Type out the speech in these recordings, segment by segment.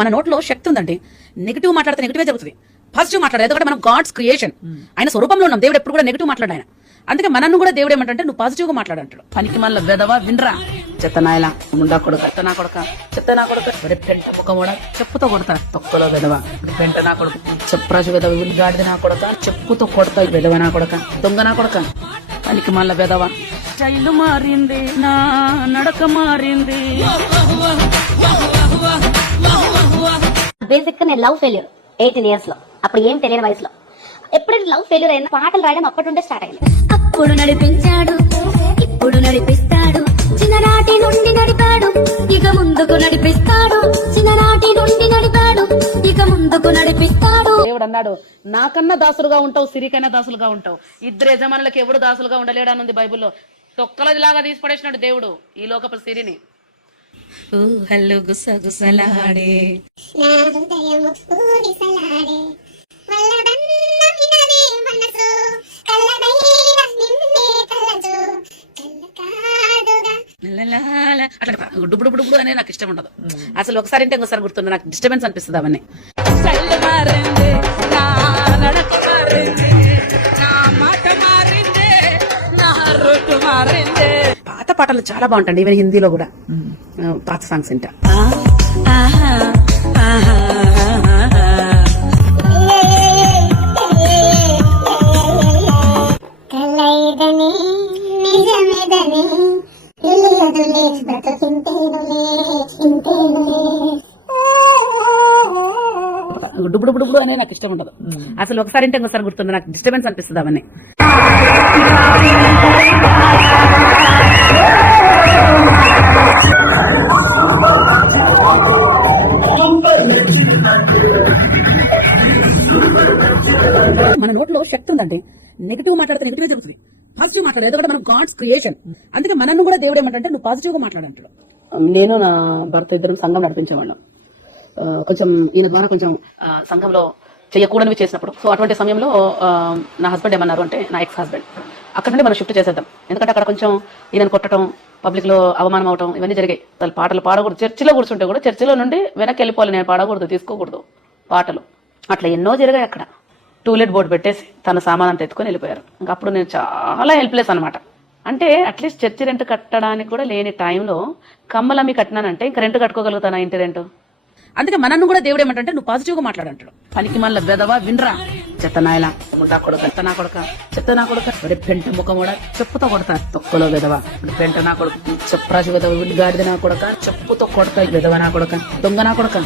మన నోట్లో శక్తి ఉందండి నెగిటివ్ మాట్లాడితే నెగిటివే జరుగుతుంది. పాజిటివ్ మాట్లాడాలి ఎందుకంటే మనం గాడ్స్ క్రియేషన్ ఆయన స్వరూపంలో ఉన్నాం. దేవుడు ఎప్పుడు కూడా నెగిటివ్ మాట్లాడు ఆయన అందుకే మనన్ను కూడా దేవుడు ఏమంటే నువ్వు పాజిటివ్గా మాట్లాడంటాడు. పనికి మళ్ళీ వెదవా వినరా? చెత్తనాయల ముండా కొడుక చెత్తనా కొడుక చెత్తనా కొడుక. పెంట ముఖం కూడా చెప్పుతో కొడతా. తొక్కలో వెదవా. పెంట నా కొడుకు. చెప్పురాజు వెదవ ఉల్లిగాడిది నా కొడక. చెప్పుతో కొడతా వెదవ నా కొడక. దొంగ నా కొడక. పనికి మళ్ళీ వెదవా. స్టైల్ మారింది నా నడక మారింది. బేసిక్గా నేను లవ్ ఫెయిల్యూర్ ఎయిటీన్ ఇయర్స్లో. అప్పుడు ఏం తెలియని వయసులో. ఎప్పుడైతే లవ్ ఫెయిల్యూర్ అయినా పాటలు రాయడం అప్పటి నుండే స్టార్ట్ అయింది. అప్పుడు నడిపించాడు ఇప్పుడు నడిపిస్తాడు. చిన్ననాటి నుండి నడిపాడు ఇక ముందుకు నడిపిస్తాడు. చిన్ననాటి నుండి నడిపాడు ఇక ముందుకు నడిపిస్తాడు. దేవుడు అన్నాడు నాకన్నా దాసులుగా ఉంటావు సిరికైనా దాసులుగా ఉంటావు. ఇద్దరు యజమానులకు ఎవడు దాసులుగా ఉండలేడు అని ఉంది బైబిల్లో. తొక్కలది లాగా తీసి పడేసినాడు దేవుడు ఈ లోకపు సిరిని. హలో గుసగుసలాడే నా హృదయము పూరిసలాడే. అట్లా అనేది నాకు ఇష్టం ఉండదు. అసలు ఒకసారి అంటే ఇంకోసారి గుర్తుంది నాకు డిస్టర్బెన్స్ అనిపిస్తుంది అవన్నీ. పాటలు చాలా బాగుంటాయి ఈవెన్ హిందీలో కూడా. ఆ, పాత సాంగ్స్ వింటా. కలయిదని నిజమిదని తెలియదులే బ్రతుకింతేనులే ఇంతేనులే డుబ్బు డుబ్బు డుబ్బు అనేది నాకు ఇష్టం ఉండదు. అసలు ఒకసారి అంటే ఇంకోసారి గుర్తుంది నాకు డిస్టర్బెన్స్ అనిపిస్తుంది అవన్నీ. మన నోట్లో శక్తి ఉందంటే నెగిటివ్ మాట్లాడితే నెగిటివ్ జరుగుతుంది. పాజిటివ్ మాట్లాడాలి ఎందుకంటే మనం గాడ్స్ క్రియేషన్ అందుకే మనను కూడా దేవుడు ఏమంటే నువ్వు పాజిటివ్గా మాట్లాడంటాడు. నేను నా భర్త ఇద్దరం సంఘం నడిపించేవాళ్ళం. కొంచెం ఈయన ద్వారా కొంచెం సంఘంలో చేయకూడనివి చేసినప్పుడు. సో అటువంటి సమయంలో నా హస్బెండ్ ఏమన్నారు అంటే నా ఎక్స్ హస్బెండ్ అక్కడ నుండి మనం షిఫ్ట్ చేసేద్దాం. ఎందుకంటే అక్కడ కొంచెం ఈయనను కొట్టడం పబ్లిక్లో అవమానం అవటం ఇవన్నీ జరిగాయి. అసలు పాటలు పాడకూడదు. చర్చిలో కూర్చుంటే కూడా చర్చిలో నుండి వెనక్కి వెళ్ళిపోవాలి. నేను పాడకూడదు తీసుకోకూడదు పాటలు. అట్లా ఎన్నో జరిగాయి అక్కడ. టూలెట్ బోర్డు పెట్టేసి తన సామాన్ అంతా ఎత్తుకొని వెళ్ళిపోయారు. ఇంకా అప్పుడు నేను చాలా హెల్ప్లెస్ అనమాట అంటే అట్లీస్ట్ చర్చి రెంట్ కట్టడానికి కూడా లేని టైంలో కమ్మలమ్మి కట్టినానంటే ఇంకా రెంట్ కట్టుకోగలుగుతానా ఇంటి రెంట్? అందుకే మనన్ను కూడా దేవుడు ఏమంటే నువ్వు పాజిటివ్గా మాట్లాడంటాడు. పనికి మళ్ళీ బెదవా వినరా? చెత్తనాయల ముట్టా కొడక చెత్త నా కొడక చెత్త నా కొడక. ఒరే పెంట ముఖం కూడా చెప్పుతో కొడతా తొక్కలో బెదవా పెంట నా కొడుకు చెప్పరాజు వెదవ గాడిద నా కొడక చెప్పుతో కొడక వెదవ నా కొడక దొంగ నా కొడక.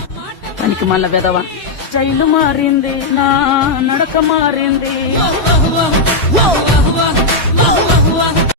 పనికి మళ్ళా వెదవా స్టైలు మారింది నా నడక మారింది